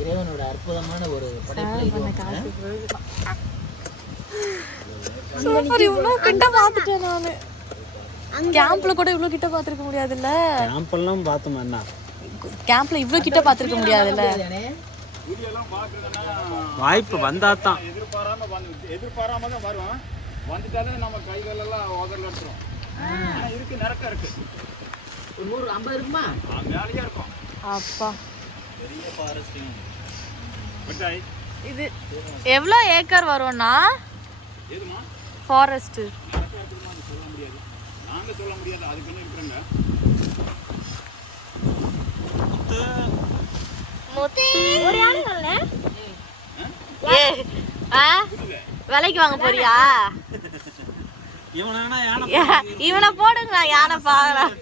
இறைவனோட அற்புதமான ஒரு படைப்புல இவ்வளோ கிட்ட பார்த்துட்டேன் நானு. கேம்ப்ல கூட இவ்வளோ கிட்ட பார்த்துருக்க முடியாதுல்ல. கேம்ப்லாம் பார்த்தோம் அண்ணா. கேம்ப்ல இவ்வளோ கிட்ட பார்த்துருக்க முடியாதுல்ல. வாய்ப்பு வந்தாதான். எதிர்பாராம தான் வருவோம். வந்துட்டாலே நம்ம கைகள் எல்லாம் ஓதர்ல எடுத்துரும். இருக்கு நரக்க இருக்கு. ஒரு 150 இருக்குமா? மேலேயே இருக்கும். அப்பா பெரிய ஃபாரஸ்ட். பட்டாய். இது எவ்வளோ ஏக்கர் வரும்னா? எதுமா? ஃபாரஸ்ட். சொல்ல முடியாது. நாங்க சொல்ல முடியாது. அதுக்கு என்ன இருக்குங்க? ஒரு யானை விலைக்கு வாங்க போறியா? இவனை போடுங்க, யானை பாக்குறேன்.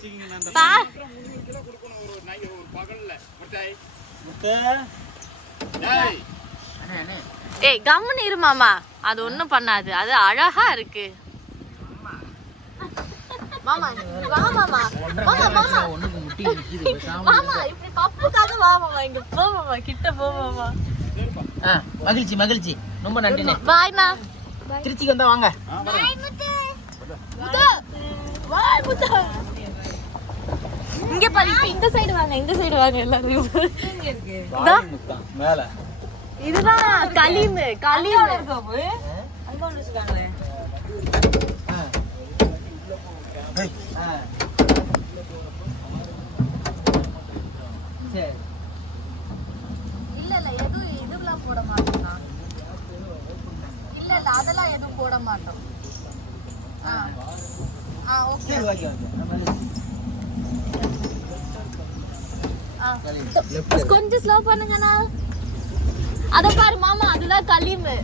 ஏய் கம்முன்னு இரு மாமா, அது ஒண்ணும் பண்ணாது, அது அழகா இருக்கு. மாமா வா மாமா, மாமா மாமா ஒண்ணுக்கு முட்டி நிக்குது மாமா, இப்படி பப்புக்காக வா மாமா, இங்க போ மாமா, கிட்ட போ மாமா. மகிழ்ச்சி மகிழ்ச்சி, ரொம்ப நன்றிண்ணே. பாய்ண்ணா. திருச்சிக்கு வந்தா வாங்க. பாய் முத்து. முத்து பாய் முத்து. இங்க பாரு, இப்ப இந்த சைடு வாங்க, இந்த சைடு வாங்க எல்லாரும். மேல இதுதான் கலீமு. கலீமு சரி இல்ல இல்ல எதுவும் இதுலாம் போட மாட்டோம். இல்ல இல்ல அதெல்லாம் எதுவும் போட மாட்டோம். ஓகே கொஞ்சம் ஸ்லோ பண்ணுங்கண்ணா. அத பாரு மாமா, அதுதான் கலீமு.